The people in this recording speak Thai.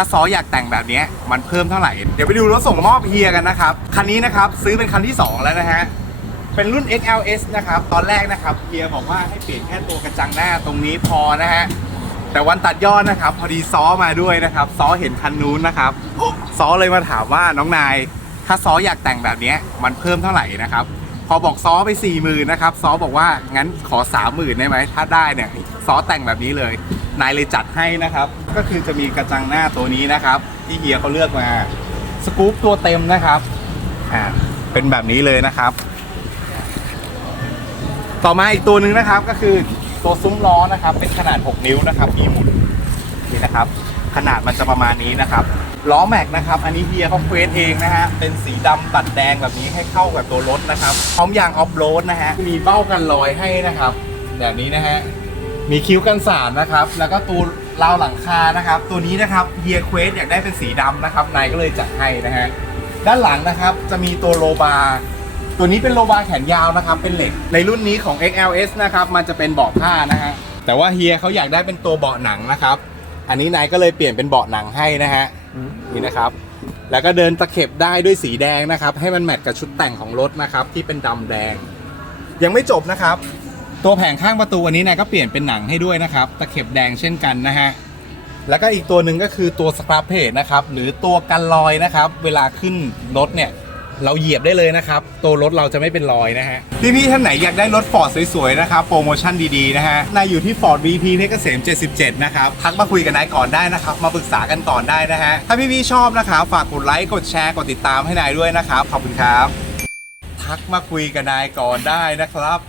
ถ้าซออยากแต่งแบบนี้มันเพิ่มเท่าไหร่ เดี๋ยวไปดูรถส่งมอบเฮียกันนะครับ คันนี้นะครับซื้อเป็นคันที่ 2 แล้วนะฮะ เป็นรุ่น XLS นะครับ ตอนแรกนะครับเฮียบอกว่าให้เปลี่ยนแค่ตัวกระจังหน้าตรงนี้พอนะฮะ แต่วันตัดยอดนะครับ พอดีซอมาด้วยนะครับ ซอเห็นคันนู้นนะครับซอเลยมาถามว่าน้องนาย ถ้าซออยากแต่งแบบนี้มันเพิ่มเท่าไหร่นะครับพอบอกซอไป4ี่หมื่นนะครับซอบอกว่างั้นขอสามหมื่นได้ไหมถ้าได้เนี่ยซอแต่งแบบนี้เลย นายเลยจัดให้นะครับ ก็คือจะมีกระจังหน้าตัวนี้นะครับ ที่เฮียเขาเลือกมาสกู๊ปตัวเต็มนะครับอ่าเป็นแบบนี้เลยนะครับ ต่อมาอีกตัวหนึ่งนะครับก็คือตัวซุ้มล้อนะครับ เป็นขนาด 6 นิ้วนะครับมีหมุนนี่นะครับ ขนาดมันจะประมาณนี้นะครับล้อแม็กนะครับ อันนี้เฮียเขาเควสเองนะฮะ เป็นสีดำตัดแดงแบบนี้ให้เข้ากับตัวรถนะครับ พร้อมยางออฟโรดนะฮะ มีเบ้ากันรอยให้นะครับ แบบนี้นะฮะ มีคิ้วกันสาดนะครับ แล้วก็ตัวราวหลังคานะครับ ตัวนี้นะครับเฮียเควสอยากได้เป็นสีดำนะครับนายก็เลยจัดให้นะฮะด้านหลังนะครับจะมีตัวโลบาร์ตัวนี้เป็นโลบาร์แขนยาวนะครับเป็นเหล็ก ในรุ่นนี้ของ XLS นะครับมันจะเป็นเบาะผ้านะฮะแต่ว่าเฮียเขาอยากได้เป็นตัวเบาะหนังนะครับ อันนี้นายก็เลยเปลี่ยนเป็นเบาะหนังให้นะฮะนี่นะครับแล้วก็เดินตะเข็บได้ด้วยสีแดงนะครับ ให้มันแมทกับชุดแต่งของรถนะครับที่เป็นดำแดง ยังไม่จบนะครับ ตัวแผงข้างประตูอันนี้นายก็เปลี่ยนเป็นหนังให้ด้วยนะครับ ตะเข็บแดงเช่นกันนะฮะแล้วก็อีกตัวหนึ่งก็คือตัวสครับเพจนะครับหรือตัวกันรอยนะครับ เวลาขึ้นรถเนี่ยเราเหยียบได้เลยนะครับ ตัวรถเราจะไม่เป็นรอยนะฮะ พี่ๆท่านไหนอยากได้รถฟอร์ดสวยๆนะครับโปรโมชั่นดีๆนะฮะนายอยู่ที่ Ford VP เพชรเกษม 77 นะครับ ทักมาคุยกันนายก่อนได้นะครับ มาปรึกษากันก่อนได้นะฮะ ถ้าพี่ๆชอบนะครับฝากกดไลค์กดแชร์กดติดตามให้นายด้วยนะครับ ขอบคุณครับ ทักมาคุยกับนายก่อนได้นะครับ